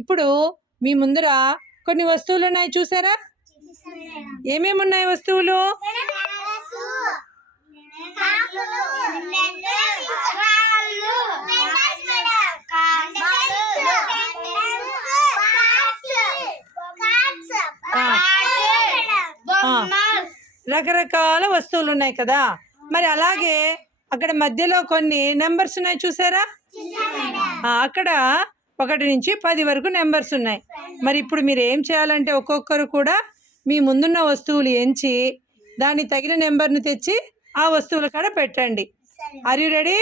ఇప్పుడు మీ ముందర కొన్ని వస్తువులు ఉన్నాయి, చూసారా? ఏమేమి ఉన్నాయి వస్తువులు? రకరకాల వస్తువులు ఉన్నాయి కదా. మరి అలాగే అక్కడ మధ్యలో కొన్ని నెంబర్స్ ఉన్నాయి, చూసారా? అక్కడ 1 నుంచి 10 వరకు నెంబర్స్ ఉన్నాయి. మరి ఇప్పుడు మీరు ఏం చేయాలంటే ఒక్కొక్కరు కూడా మీ ముందున్న వస్తువులు ఎంచి దాన్ని తగిన నెంబర్ను తెచ్చి ఆ వస్తువుల కాడ పెట్టండి. Are you ready?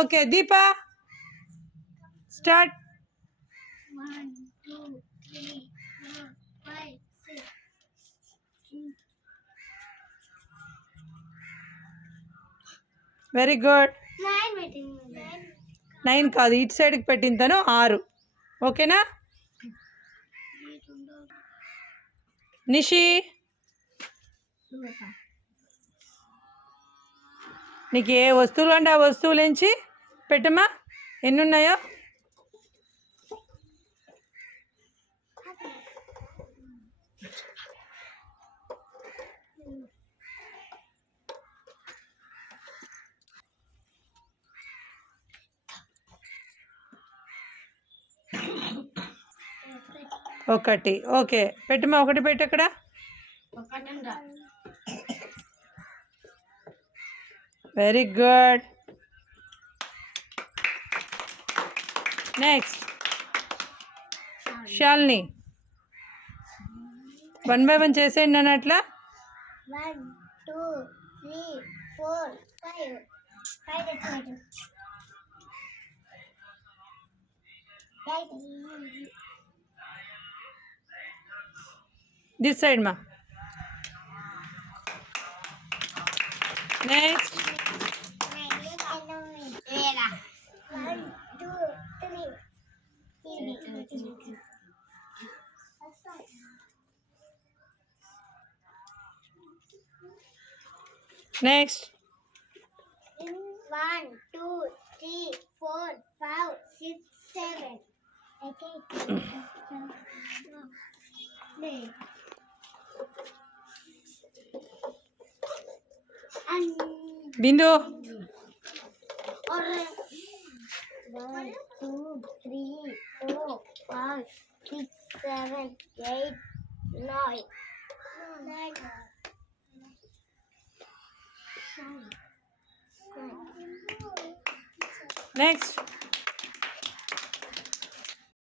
Okay Deepa, start. 1 2 3 4 5 6. Very good. 9 9 కాదు, ఇటు సైడ్కి పెట్టిన తను 6. ఓకేనా? నిషి, నీకు ఏ వస్తువులు అంటే ఆ వస్తువులు ఎంచి పెట్టమ్మా. ఎన్ని ఉన్నాయో? ఒకటి. ఓకే పెట్టమ్మా, ఒకటి పెట్టి అక్కడ. Very good. నెక్స్ట్ శాలిని, 1 by 1 చేసేయండి అని అట్లా. 1 2 3 4 5. 5 దిస్ సైడ్ మా. నెక్స్ట్ 1 2 3. నెక్స్ట్ 1 2 3 4 5 6 7. బిందు. 1 2 3 4 5 6 7 8 9. నెక్స్ట్